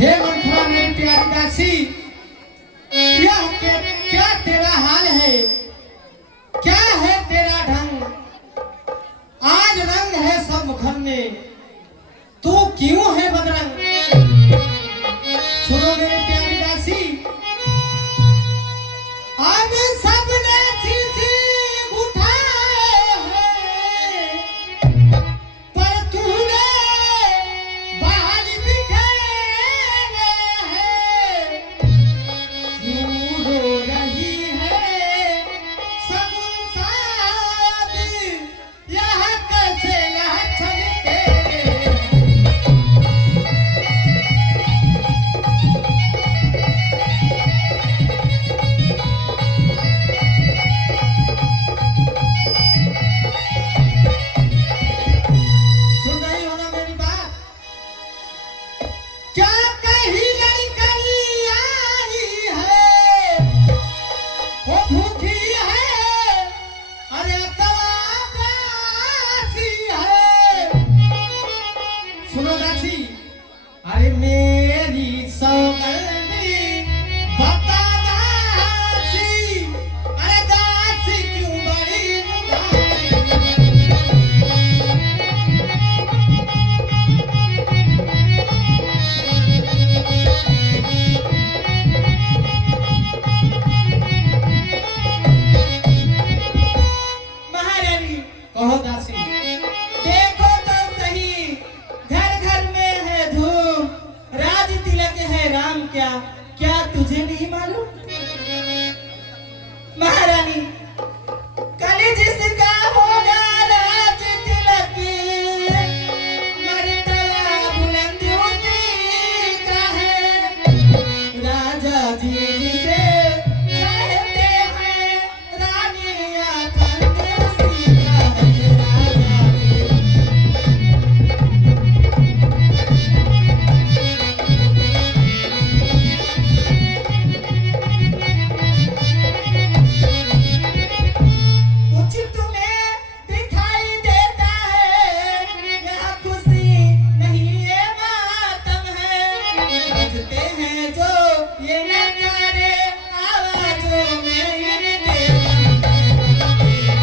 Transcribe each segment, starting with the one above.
हे मंथरा मेरी प्यारी दासी, क्या तेरा हाल है? क्या है तेरा ढंग? आज रंग है सब मुखर में, तू क्यों है बदरंग? सुनो मेरी प्यारी दासी, आज सबने चीज़ी उठाए हैं, पर तूने बाल बिखेरे हैं। क्यों रो रही है सगुन सादी, यह कैसे यह छल तेरे। सुन रही हो ना मेरी बात? क्या कहीं लड़कनी आई है, वो भूखी है, अरे प्यासी है। सुनो दासी, अरे मेरी सौगंधी बता दासी, अरे दासी क्यों बड़ी उदासी। महारानी, कहो दासी। देखो तो सही, घर घर में है धूम, राज तिलक है राम क्या, क्या तुझे नहीं मालूम? महारानी, कल जिसका होगा राज तिलक, मर्तबा बुलंद उसी का है। राजा जी जिसे चाहते हैं, रानियां कंधे उसी का है। राजा जी कुछ तुम्हें दिखाई देता है, यह खुशी नहीं ये मातम है। बजते हैं जो ये नगारे, आवाजों में इनके दम है।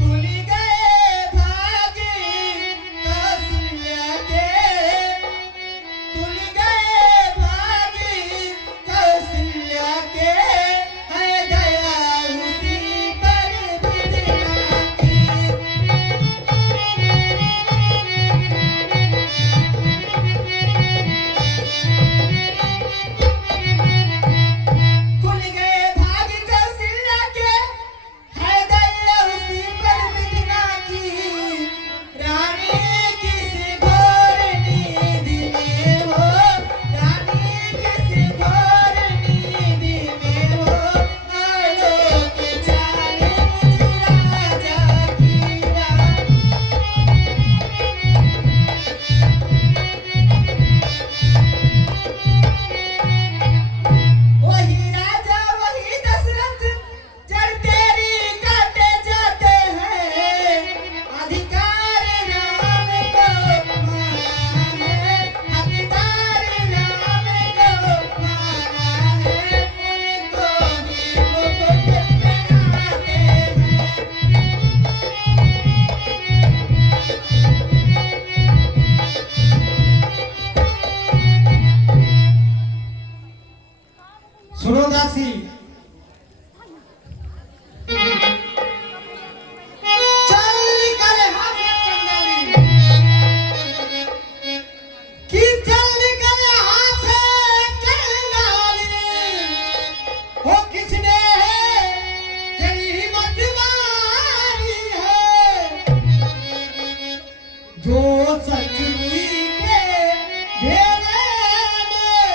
खुल गए भागी कौशल्या के, खुल गए भागी कौशल्या के, है दया उसी पर बिधना की। खुल गए भागी कौशल्या के, है दया उसी पर बिधना की। रानी किस घोर नींद में हो, रानी किस घोर नींद में हो, आलोक चाहे मुझ राजा की रात। वही राजा वही दशरथ, जड़ तेरी काटे जाते हैं। अधिकार राम को माना है, हकदार राम को माना है, उनको ही मुकुट पहनाते हैं। सुनो दासी, चल निकल हाथ में कंगाली, कि चल निकल हाथ से कंगाली। हो किसने तेरी हिम्मत मारी है, जो सचमुई के घेरे में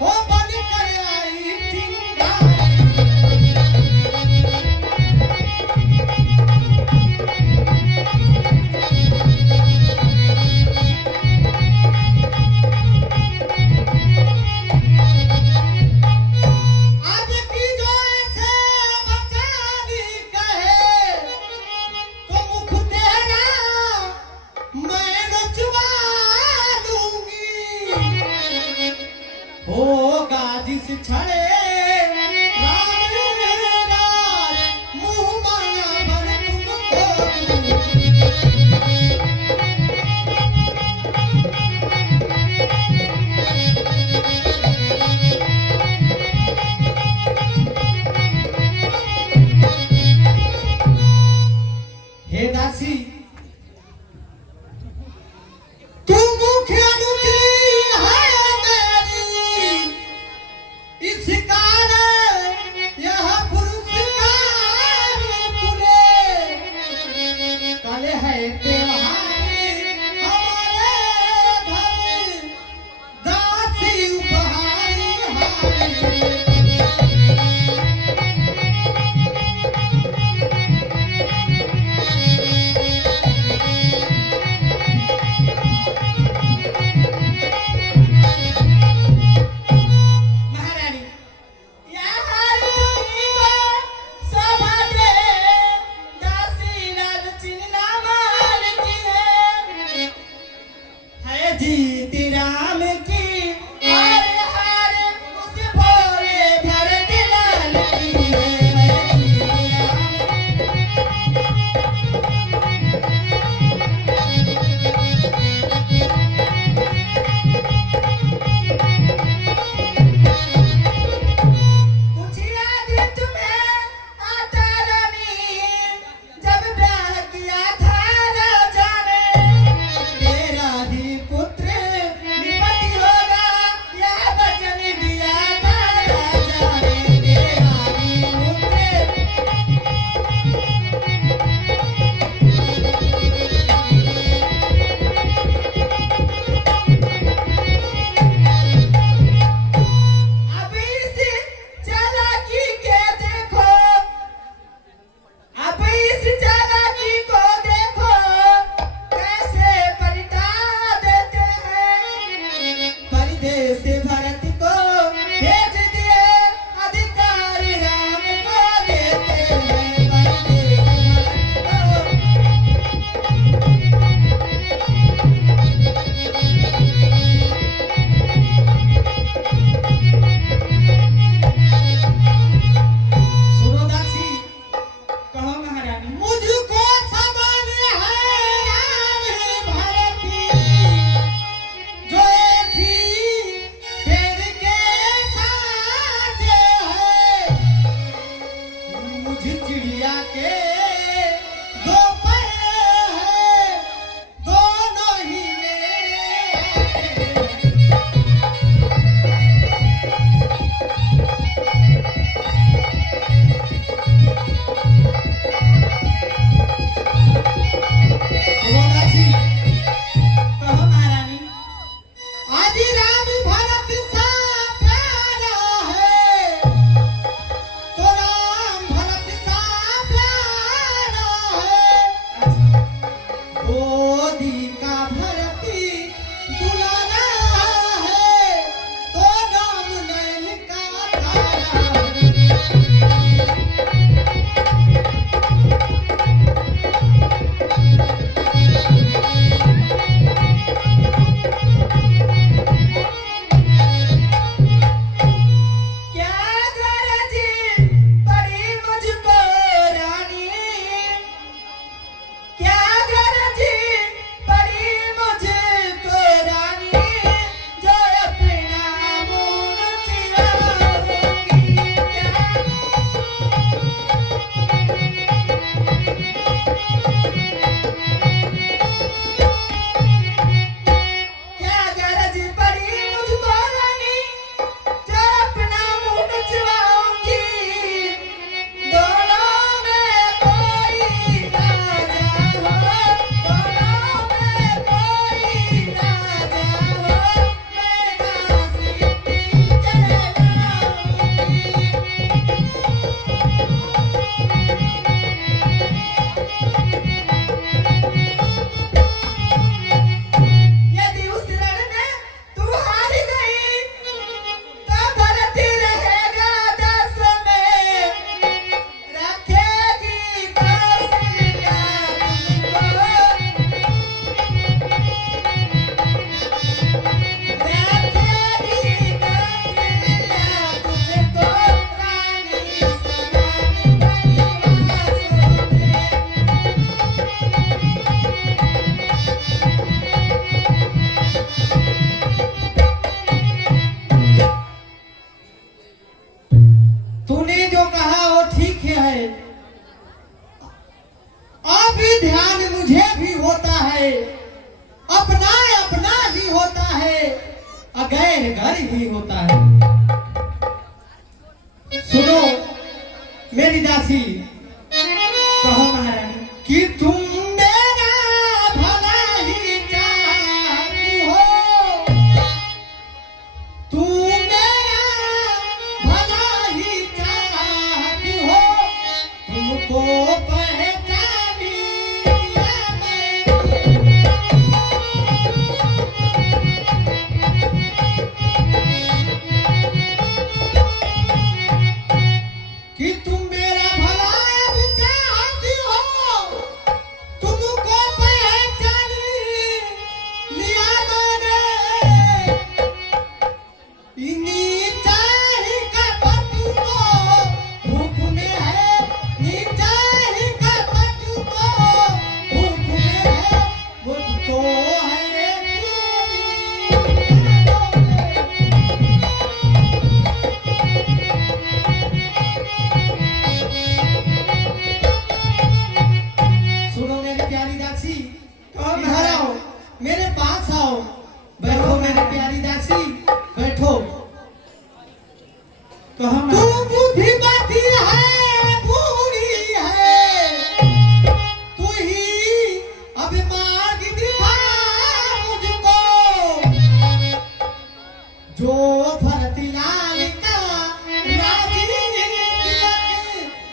हो बन कर आई चिंगारी। हे दासी तू मुख्य है मेरी इस कारण यह पुरस्कार तूने कल है त्योहार हमारे घर दासी उपहार हारी जीत राम की हर हर उस भोले भरत लाल की है जीत राम कुछ याद तुम्हें आता रानी जब ब्याह किया था राजा ने तेरा ही पुत्र निपति होगा यह वचन दिया था राजा ने तेरा ही पुत्र अब इस चालाकी के देखो अब इस चालाकी को देखो कैसे पलटा देते हैं परदेश भरत को भेज दिए अधिकार राम को देते हैं परदेश भरत को सुनो दासी कहो महारानी मुझको समझ है राम भरती जो एक ही पेड़ के साजे है मुझ चिड़िया के दो पर है दोनों ही मेरे हैं। सुनो दासी कहो महारानी आज राम भरत सा प्यारा है तो राम भरत सा प्यारा है, अभी ध्यान मुझे भी होता है, अपना अपना ही होता है, अगैर घर ही होता है। सुनो मेरी दासी, कहो महारानी कि तुम मेरा भला ही चाहती हो, तुम मेरा भला ही चाहती हो, तुमको पहचानी कि तुम मेरा भला भी चाहती हो, तुमको पहचान लिया मैंने। नीचा ही का तुमको भूख में है, नीचा ही का तुमको भूख में है, मुझको है सुनो मेरी प्यारी दासी, इधर आओ, मेरे पास आओ, बैठो मेरी प्यारी दासी, बैठो। तू बुद्धिमती है, बूढ़ी है, तू ही अब मार्ग दिखा मुझको, जो भरती लाल का राजी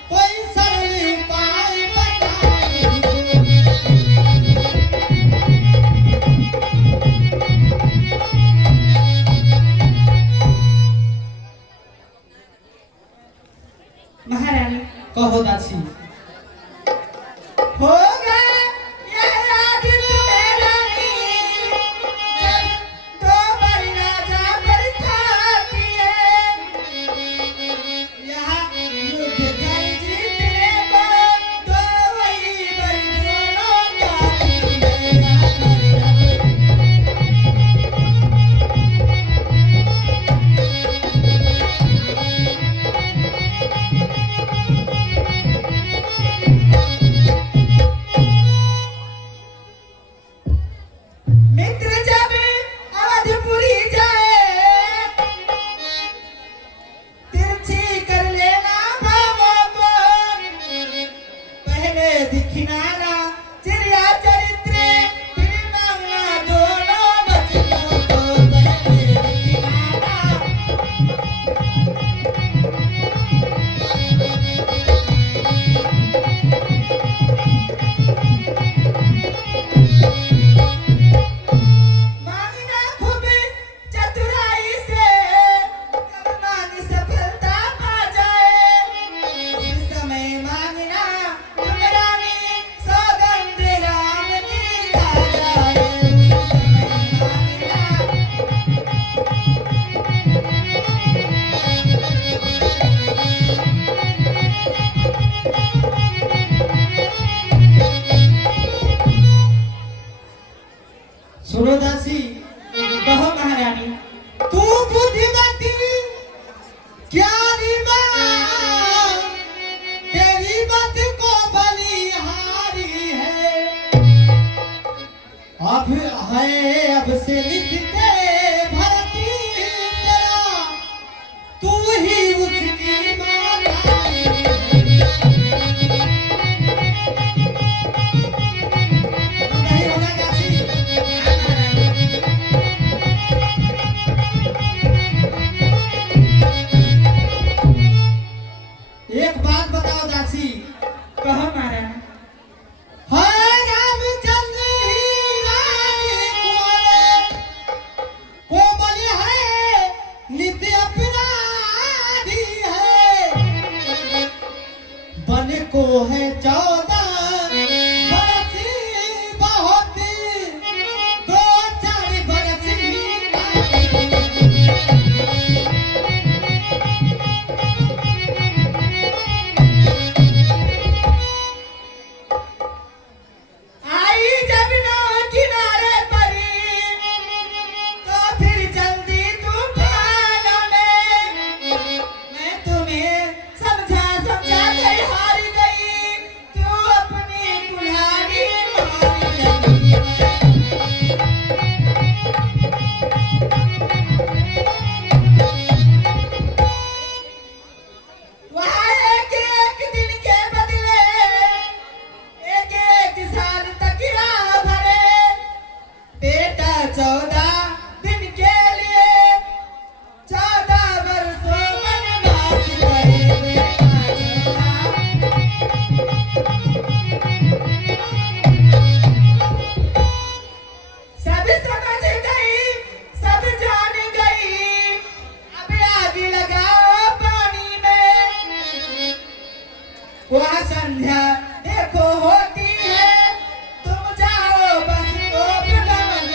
कोई सरल उपाय बताए। महारानी कहो दासी, हो गए ये याद तुम्हें रानी, जब दो बारी राजा पर खाती है, यहाँ युद्ध कर जीतने को दो वही बड़ी दोनों जाती है। मित्र जब अवधपुरी जाए, तिरछी कर लेना भावों को, पहले दिखनाना चिड़िया चरित्र, फिर मांगना दोनों बचनों को, पहले दिखनाना। मांगना खूब चतुराई से, करना निसफलता पा जाए, उस समय मांगना तुम रानी सौगंध राम की खा जाए, उस समय मांगना। सुनो दासी, कहो महारानी, तू बुद्धिमती ज्ञानी मां, तेरी मत को बलिहारी है, अब से लिखते भरती तेरा, तू ही उसकी माता है। नहीं होना दासी, एक बात बताओ दासी, कहो महारानी, हाय रामचंद्र ही रानी कोमल है, नित्य अपराधी है, बन को है 14 बरस, बहुत 2-4 बरस ही आई जब ना किनारे पर, तो फिर जल्दी तूफान में, मैं तुम्हें समझा समझा कर संध्या देखो होती है, तुम जाओ बस को वृंदावन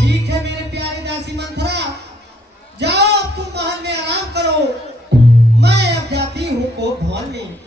ठीक है मेरे प्यारे दासी मंथरा, जाओ अब तुम महल में आराम करो, मैं अब जाती हूँ को भवन में।